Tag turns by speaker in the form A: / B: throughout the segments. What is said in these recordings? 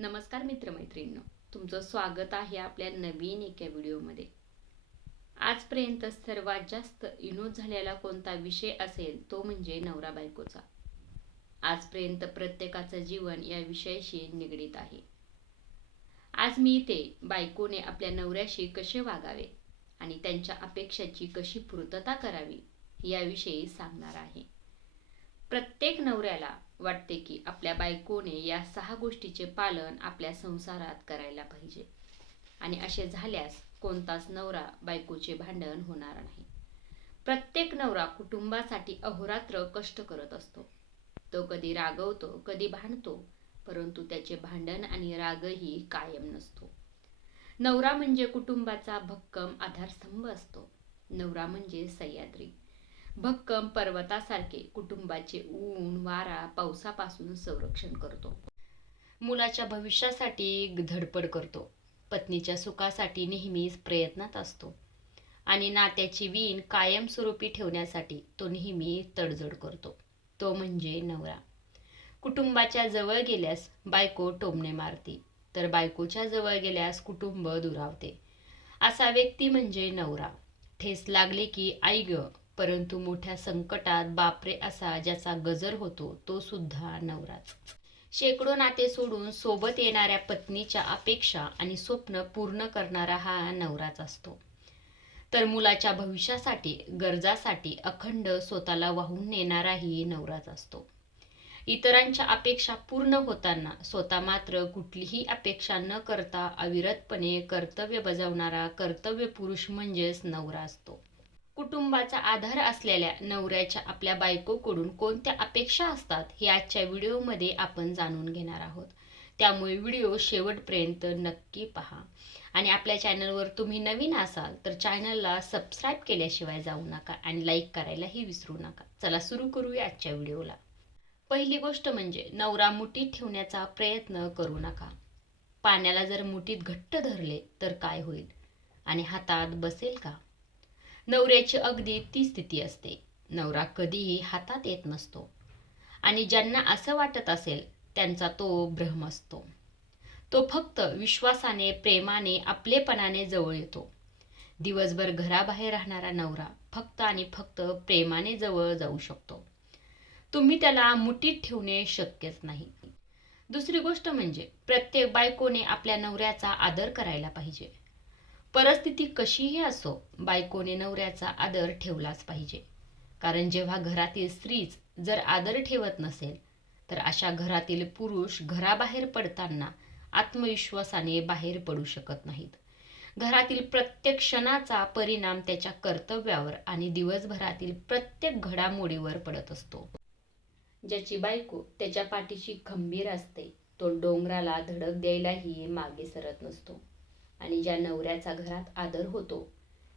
A: नमस्कार मित्रमैत्रिणींनो तुमचं स्वागत आहे आपल्या नवीन एका व्हिडिओमध्ये. आजपर्यंत सर्वात जास्त विनोद झालेला कोणता विषय असेल तो म्हणजे नवरा बायकोचा. आजपर्यंत प्रत्येकाचं जीवन या विषयाशी निगडीत आहे. आज मी इथे बायकोने आपल्या नवऱ्याशी कसे वागावे आणि त्यांच्या अपेक्षाची कशी पूर्तता करावी याविषयी सांगणार आहे. प्रत्येक नवऱ्याला वाटते की आपल्या बायकोने या सहा गोष्टीचे पालन आपल्या संसारात करायला पाहिजे. आणि असे झाल्यास कोणताच नवरा बायकोचे भांडण होणार नाही. प्रत्येक नवरा कुटुंबासाठी अहोरात्र कष्ट करत असतो. तो कधी रागवतो कधी भांडतो परंतु त्याचे भांडण आणि रागही कायम नसतो. नवरा म्हणजे कुटुंबाचा भक्कम आधारस्तंभ असतो. नवरा म्हणजे सह्याद्री. भक्कम पर्वतासारखे कुटुंबाचे ऊन वारा पावसापासून संरक्षण करतो. मुलाच्या भविष्यासाठी धडपड करतो. पत्नीच्या सुखासाठी नेहमीच प्रयत्नात असतो. आणि नात्याची वीण कायमस्वरूपी ठेवण्यासाठी तो नेहमी तडजोड करतो. तो म्हणजे नवरा. कुटुंबाच्या जवळ गेल्यास बायको टोमणे मारते. तर बायकोच्या जवळ गेल्यास कुटुंब दुरावते. असा व्यक्ती म्हणजे नवरा. ठेस लागले की आई ग परंतु मोठ्या संकटात बापरे असा ज्याचा गजर होतो तो सुद्धा नवराच. शेकडो नाते सोडून सोबत येणाऱ्या पत्नीच्या अपेक्षा आणि स्वप्न पूर्ण करणारा हा नवराच असतो. तर मुलाच्या भविष्यासाठी गरजासाठी अखंड स्वतःला वाहून नेणाराही नवराच असतो. इतरांच्या अपेक्षा पूर्ण होताना स्वतः मात्र कुठलीही अपेक्षा न करता अविरतपणे कर्तव्य बजावणारा कर्तव्य पुरुष म्हणजेच नवरा असतो. कुटुंबाचा आधार असलेल्या नवऱ्याच्या आपल्या बायकोकडून कोणत्या अपेक्षा असतात हे आजच्या व्हिडिओमध्ये आपण जाणून घेणार आहोत. त्यामुळे व्हिडिओ शेवटपर्यंत नक्की पहा. आणि आपल्या चॅनलवर तुम्ही नवीन असाल तर चॅनलला सबस्क्राईब केल्याशिवाय जाऊ नका आणि लाईक करायलाही विसरू नका. चला सुरू करूया आजच्या व्हिडिओला. पहिली गोष्ट म्हणजे नवरा मुठीत ठेवण्याचा प्रयत्न करू नका. पाण्याला जर मुठीत घट्ट धरले तर काय होईल? आणि हातात बसेल का? नवऱ्याची अगदी ती स्थिती असते. नवरा कधीही हातात येत नसतो. आणि ज्यांना असं वाटत असेल त्यांचा तो भ्रम असतो. तो फक्त विश्वासाने प्रेमाने आपलेपणाने जवळ येतो. दिवसभर घराबाहेर राहणारा नवरा फक्त आणि फक्त प्रेमाने जवळ जाऊ शकतो. तुम्ही त्याला मुठीत ठेवणे शक्यच नाही. दुसरी गोष्ट म्हणजे प्रत्येक बायकोने आपल्या नवऱ्याचा आदर करायला पाहिजे. परिस्थिती कशीही असो बायकोने नवऱ्याचा आदर ठेवलाच पाहिजे. कारण जेव्हा घरातील स्त्रीच जर आदर ठेवत नसेल तर अशा घरातील पुरुष घराबाहेर पडताना आत्मविश्वासाने बाहेर पडू शकत नाहीत. घरातील प्रत्येक क्षणाचा परिणाम त्याच्या कर्तव्यावर आणि दिवसभरातील प्रत्येक घडामोडीवर पडत असतो. ज्याची बायको त्याच्या पाठीशी खंबीर असते तो डोंगराला धडक द्यायलाही मागे सरत नसतो. आणि ज्या नवऱ्याचा घरात आदर होतो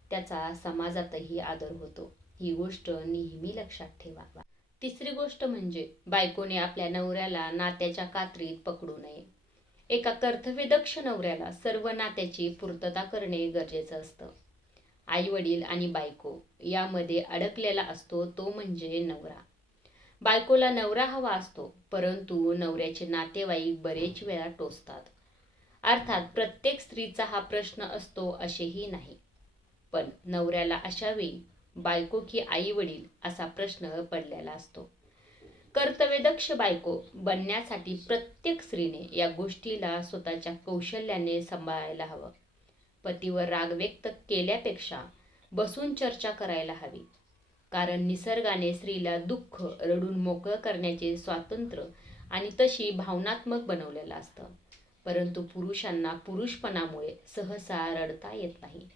A: त्याचा समाजातही आदर होतो. ही गोष्ट नेहमी लक्षात ठेवा. तिसरी गोष्ट म्हणजे बायकोने आपल्या नवऱ्याला नात्याच्या कात्रीत पकडू नये. एका कर्तव्यदक्ष नवऱ्याला सर्व नात्याची पूर्तता करणे गरजेचं असतं. आई वडील आणि बायको यामध्ये अडकलेला असतो तो म्हणजे नवरा. बायकोला नवरा हवा असतो परंतु नवऱ्याचे नातेवाईक बरेच वेळा टोचतात. अर्थात प्रत्येक स्त्रीचा हा प्रश्न असतो असेही नाही. पण नवऱ्याला अशा वेळी बायको की आई वडील असा प्रश्न पडलेला असतो. कर्तव्यदक्ष बायको बनण्यासाठी प्रत्येक स्त्रीने या गोष्टीला स्वतःच्या कौशल्याने सांभाळायला हवं. पतीवर राग व्यक्त केल्यापेक्षा बसून चर्चा करायला हवी. कारण निसर्गाने स्त्रीला दुःख रडून मोकळं करण्याचे स्वातंत्र्य आणि तशी भावनात्मक बनवलेलं असतं. परंतु पुरुषांना पुरुषपणामुळे सहसा रडता येत नाही.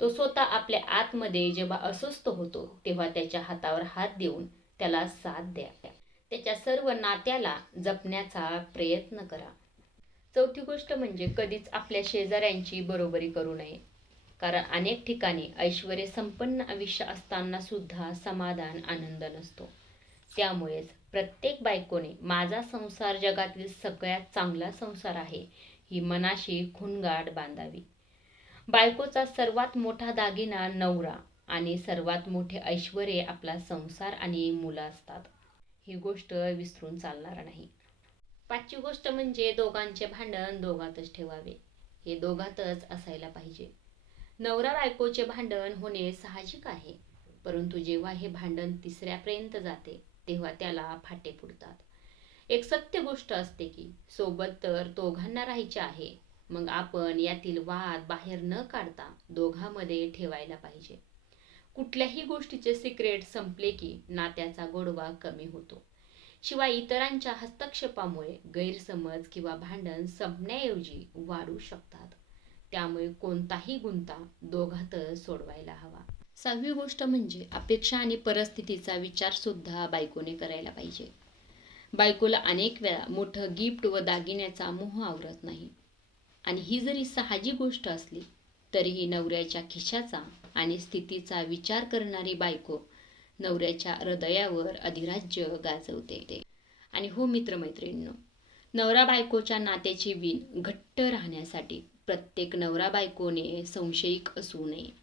A: तो स्वतः आपल्या आतमध्ये जेव्हा अस्वस्थ होतो तेव्हा त्याच्या हातावर हात देऊन त्याला साथ द्या. त्याच्या सर्व नात्याला जपण्याचा प्रयत्न करा. चौथी गोष्ट म्हणजे कधीच आपल्या शेजाऱ्यांची बरोबरी करू नये. कारण अनेक ठिकाणी ऐश्वर संपन्न आयुष्य असताना सुद्धा समाधान आनंद नसतो. त्यामुळेच प्रत्येक बायकोने माझा संसार जगातील सगळ्यात चांगला संसार आहे ही मनाशी खुणगाठ बांधावी. बायकोचा सर्वात मोठा दागिना नवरा आणि सर्वात मोठे ऐश्वर आपला संसार आणि मुलं असतात. ही गोष्ट विसरून चालणार नाही. पाचवी गोष्ट म्हणजे दोघांचे भांडण दोघातच ठेवावे. हे दोघातच असायला पाहिजे. नवरा बायकोचे भांडण होणे साहजिक आहे परंतु जेव्हा हे भांडण तिसऱ्यापर्यंत जाते तेव्हा त्याला फाटे फुटतात एक सत्य गोष्ट असते की सोबत तर दोघांना राहायचे आहे मग आपण यातील वाद बाहेर न काढता दोघांमध्ये ठेवायला पाहिजे. कुठल्याही गोष्टीचे सिक्रेट संपले की नात्याचा गोडवा कमी होतो. शिवाय इतरांच्या हस्तक्षेपामुळे गैरसमज किंवा भांडण संपण्याऐवजी वाढू शकतात. त्यामुळे कोणताही गुंता दोघातच सोडवायला हवा. सहावी गोष्ट म्हणजे अपेक्षा आणि परिस्थितीचा विचार सुद्धा बायकोने करायला पाहिजे. बायकोला अनेक वेळा मोठं गिफ्ट व दागिन्याचा मोह आवरत नाही. आणि ही जरी साहजिक गोष्ट असली तरीही नवऱ्याच्या खिशाचा आणि स्थितीचा विचार करणारी बायको नवऱ्याच्या हृदयावर अधिराज्य गाजवते आणि हो मित्रमैत्रिणींनो नवरा बायकोच्या नात्याची वीण घट्ट राहण्यासाठी प्रत्येक नवरा बायकोने संशयिक असू नये.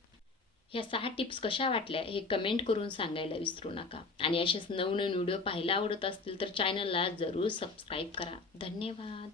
A: ह्या सहा टिप्स कशा वाटल्या हे कमेंट करून सांगायला विसरू नका. आणि असेच नवनवीन व्हिडिओ पाहायला आवडत असतील तर चॅनलला जरूर सबस्क्राईब करा. धन्यवाद.